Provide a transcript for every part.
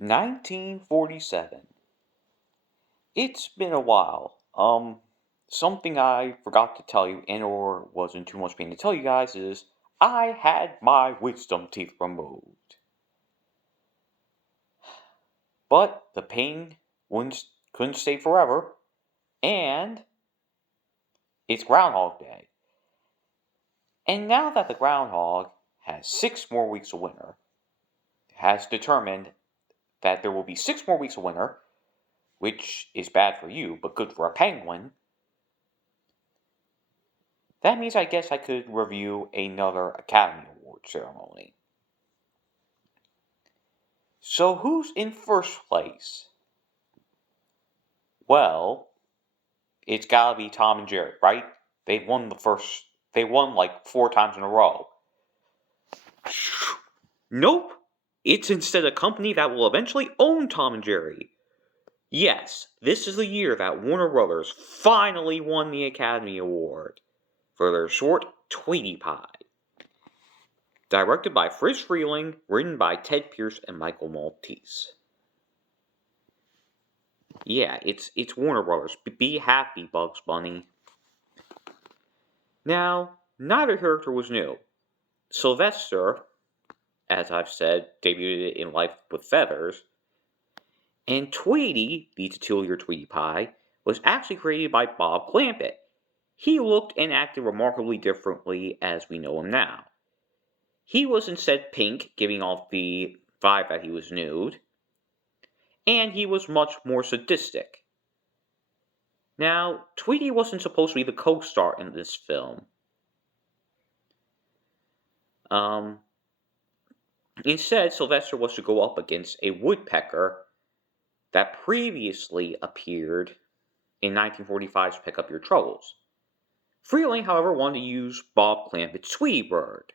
1947. It's been a while. Something I forgot to tell you and or was in too much pain to tell you guys is I had my wisdom teeth removed. But the pain couldn't stay forever, and it's Groundhog Day. And now that the groundhog has 6 more weeks of winter, has determined that there will be 6 more weeks of winter, which is bad for you, but good for a penguin, that means I guess I could review another Academy Award ceremony. So who's in first place? Well, it's gotta be Tom and Jerry, right? They won like 4 times in a row. Nope! It's instead a company that will eventually own Tom and Jerry. Yes, this is the year that Warner Brothers finally won the Academy Award for their short Tweety Pie. Directed by Friz Freleng, written by Ted Pierce and Michael Maltese. Yeah, it's Warner Brothers. Be happy, Bugs Bunny. Now, neither character was new. Sylvester, as I've said, debuted in Life with Feathers, and Tweety, the titular Tweety Pie, was actually created by Bob Clampett. He looked and acted remarkably differently as we know him now. He was instead pink, giving off the vibe that he was nude, and he was much more sadistic. Now, Tweety wasn't supposed to be the co-star in this film. Instead, Sylvester was to go up against a woodpecker that previously appeared in 1945's Pick Up Your Troubles. Freleng, however, wanted to use Bob Clampett's Tweety Bird,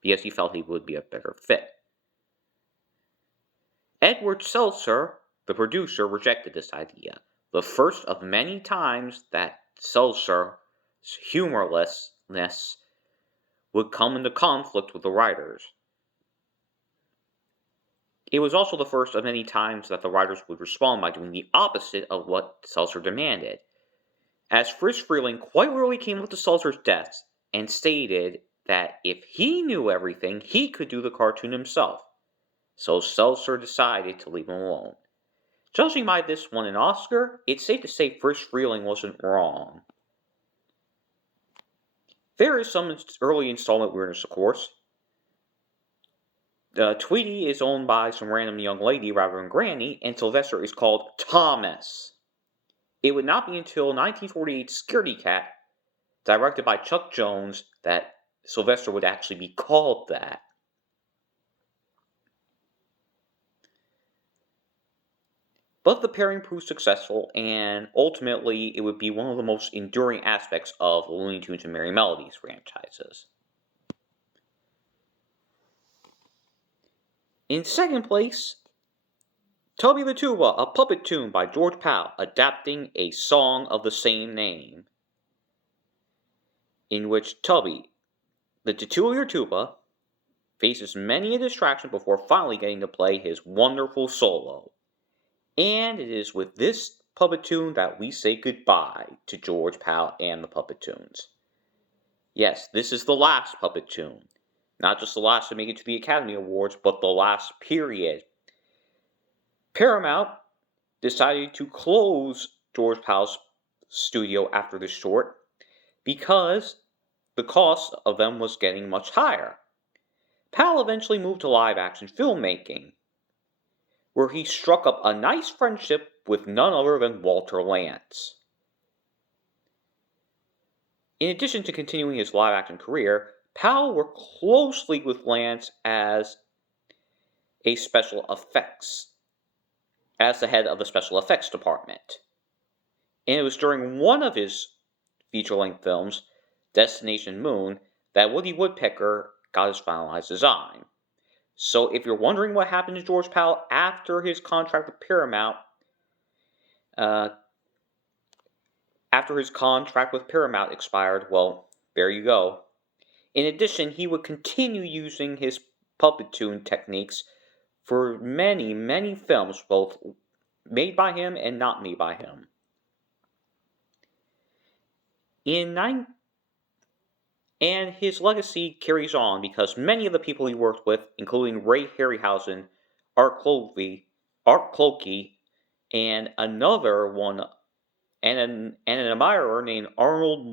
because he felt he would be a better fit. Edward Seltzer, the producer, rejected this idea, the first of many times that Seltzer's humorlessness would come into conflict with the writers. It was also the first of many times that the writers would respond by doing the opposite of what Seltzer demanded, as Friz Freleng quite literally came up to Seltzer's desk and stated that if he knew everything, he could do the cartoon himself. So Seltzer decided to leave him alone. Judging by this won an Oscar, it's safe to say Friz Freleng wasn't wrong. There is some early installment weirdness, of course. Tweety is owned by some random young lady rather than Granny, and Sylvester is called Thomas. It would not be until 1948's Scaredy Cat, directed by Chuck Jones, that Sylvester would actually be called that. But the pairing proved successful, and ultimately it would be one of the most enduring aspects of the Looney Tunes and Merry Melodies franchises. In second place, Tubby the Tuba, a puppet tune by George Pal, adapting a song of the same name, in which Tubby, the titular tuba, faces many a distraction before finally getting to play his wonderful solo. And it is with this puppet tune that we say goodbye to George Pal and the Puppet Tunes. Yes, this is the last puppet tune. Not just the last to make it to the Academy Awards, but the last period. Paramount decided to close George Pal's studio after this short because the cost of them was getting much higher. Pal eventually moved to live-action filmmaking, where he struck up a nice friendship with none other than Walter Lantz. In addition to continuing his live-action career, Pal worked closely with Lantz as the head of the special effects department. And it was during one of his feature-length films, Destination Moon, that Woody Woodpecker got his finalized design. So if you're wondering what happened to George Pal after his contract with Paramount, expired, well, there you go. In addition, he would continue using his puppet tune techniques for many, many films, both made by him and not made by him. And his legacy carries on because many of the people he worked with, including Ray Harryhausen, Art Clokey, and another one, and an admirer named Arnold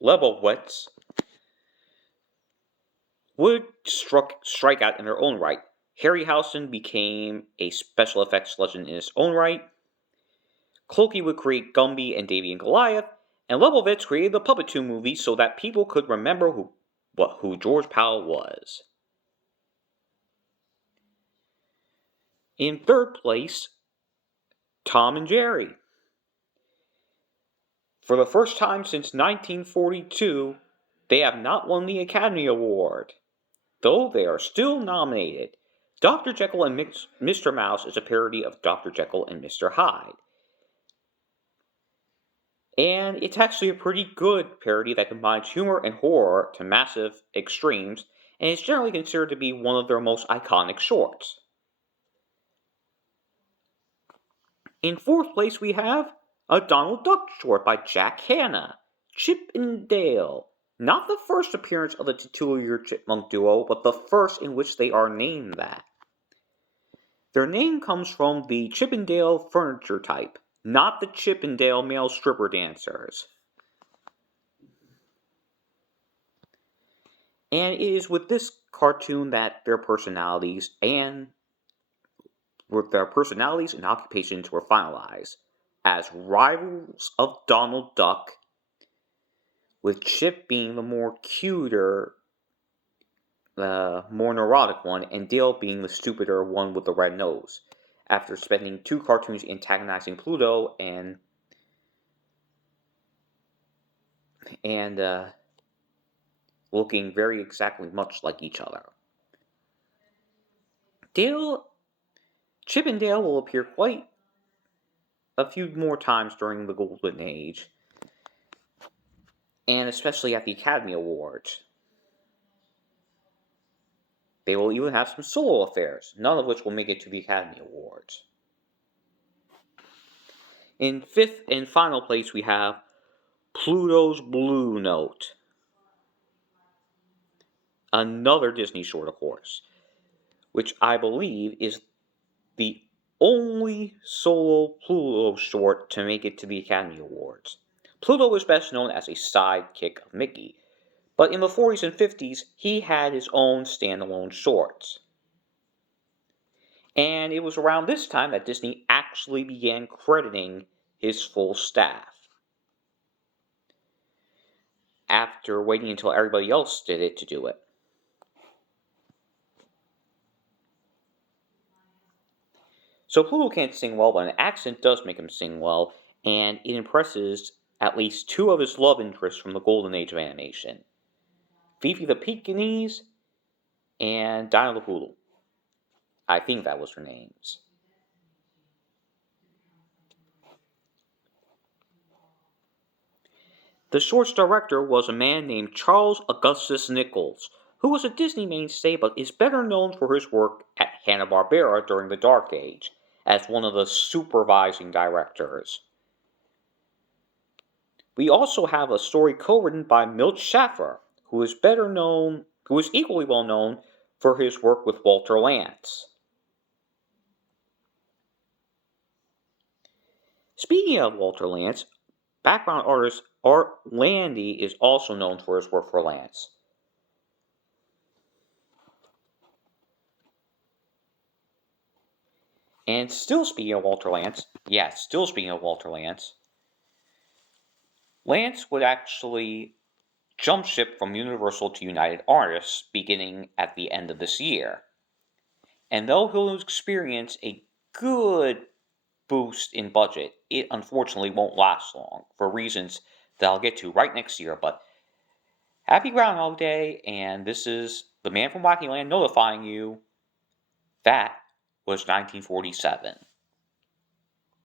Lebowitz, would strike out in their own right. Harryhausen became a special effects legend in his own right. Clokey would create Gumby and Davy and Goliath, and Lebowitz created the Puppet 2 movie so that people could remember who George Powell was. In third place, Tom and Jerry. For the first time since 1942, they have not won the Academy Award, though they are still nominated. Dr. Jekyll and Mr. Mouse is a parody of Dr. Jekyll and Mr. Hyde. And it's actually a pretty good parody that combines humor and horror to massive extremes, and is generally considered to be one of their most iconic shorts. In fourth place, we have a Donald Duck short by Jack Hanna, Chip and Dale. Not the first appearance of the titular chipmunk duo, but the first in which they are named that. Their name comes from the Chip and Dale furniture type, not the Chip and Dale male stripper dancers. And it is with this cartoon that their personalities and occupations were finalized as rivals of Donald Duck, with Chip being the more cuter, more neurotic one, and Dale being the stupider one with the red nose, after spending 2 cartoons antagonizing Pluto and looking very exactly much like each other. Chip and Dale will appear quite a few more times during the Golden Age, and especially at the Academy Awards. They will even have some solo affairs, none of which will make it to the Academy Awards. In fifth and final place, we have Pluto's Blue Note. Another Disney short, of course, which I believe is the only solo Pluto short to make it to the Academy Awards. Pluto was best known as a sidekick of Mickey, but in the 40s and 50s, he had his own standalone shorts. And it was around this time that Disney actually began crediting his full staff, after waiting until everybody else did it to do it. So Pluto can't sing well, but an accent does make him sing well, and it impresses at least 2 of his love interests from the golden age of animation: Fifi the Pekingese and Dinah the Poodle. I think that was her names. The short's director was a man named Charles Augustus Nichols, who was a Disney mainstay but is better known for his work at Hanna-Barbera during the Dark Age, as one of the supervising directors. We also have a story co-written by Milt Schaffer, who is equally well known for his work with Walter Lantz. Speaking of Walter Lantz, background artist Art Landy is also known for his work for Lantz. And still speaking of Walter Lantz, Lantz would actually jump ship from Universal to United Artists beginning at the end of this year. And though he'll experience a good boost in budget, it unfortunately won't last long, for reasons that I'll get to right next year. But happy Groundhog Day, and this is the Man from Wackyland notifying you that was 1947.